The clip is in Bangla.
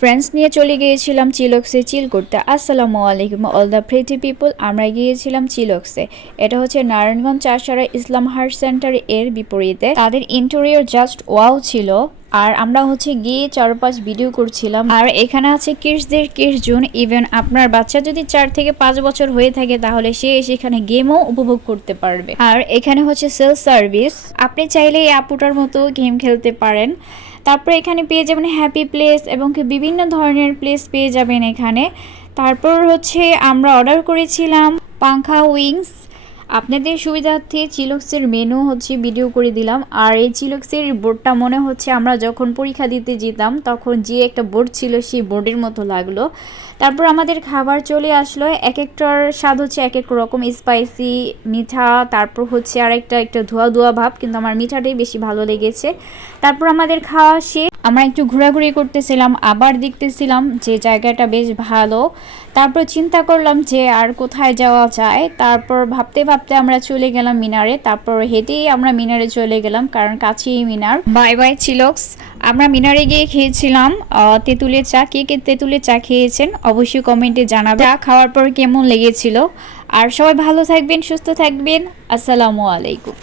ফ্রেন্ডস নিয়ে চলে গিয়েছিলাম চিলক্সে চিল করতে। আসসালামু আলাইকুম অল দ্য প্রিটি পিপল আমরা গিয়েছিলাম চিলক্সে। এটা হচ্ছে নারায়ণগঞ্জ চারসারা ইসলাম হার্ট সেন্টার এর বিপরীতে। তাদের ইন্টেরিয়র জাস্ট ওয়াও ছিল। আর আমরা হচ্ছে গিয়ে চারপাশ ভিডিও করছিলাম। আর এখানে আছে কিডসদের কিডস জোন ইভেন আপনার বাচ্চা যদি চার থেকে পাঁচ বছর হয়ে থাকে, তাহলে সে সেখানে গেমও উপভোগ করতে পারবে। আর এখানে হচ্ছে সেলফ সার্ভিস আপনি চাইলে এই আপুটার মতো গেম খেলতে পারেন। তারপর এখানে পেয়ে যাবেন হ্যাপি প্লেস এবং কি বিভিন্ন ধরনের প্লেস পেয়ে যাবেন এখানে। তারপর হচ্ছে আমরা অর্ডার করেছিলাম পাংখা উইংস আপনাদের সুবিধার্থে চিলক্সের মেনু হচ্ছে ভিডিও করে দিলাম। আর এই চিলক্সের বোর্ডটা মনে হচ্ছে আমরা যখন পরীক্ষা দিতে যেতাম, তখন যে একটা বোর্ড ছিল সেই বোর্ডের মতো লাগল। তারপর আমাদের খাবার চলে আসলো। এক একটার স্বাদ হচ্ছে এক এক রকম স্পাইসি মিঠা, তারপর হচ্ছে আর একটা একটা ধোয়া ধোয়া ভাব, কিন্তু আমার মিঠাটাই বেশি ভালো লেগেছে। তারপর আমাদের খাওয়া শেষ। আমরা একটু ঘোরাঘুরি করতেছিলাম, আবার দেখতেছিলাম যে জায়গাটা বেশ ভালো। তারপর চিন্তা করলাম যে আর কোথায় যাওয়া যায়। তারপর ভাবতে ভাবতে আমরা চলে গেলাম মিনারে। তারপর হেঁটেই আমরা মিনারে চলে গেলাম, কারণ কাছেই মিনার। বাই বাই চিলক্স, আমরা মিনারে গিয়ে খেয়েছিলাম তেঁতুলের চা। কে কে তেঁতুলের চা খেয়েছেন অবশ্যই কমেন্টে জানাবেন। চা খাওয়ার পর কেমন লেগেছিল? আর সবাই ভালো থাকবেন, সুস্থ থাকবেন। আসসালামু আলাইকুম।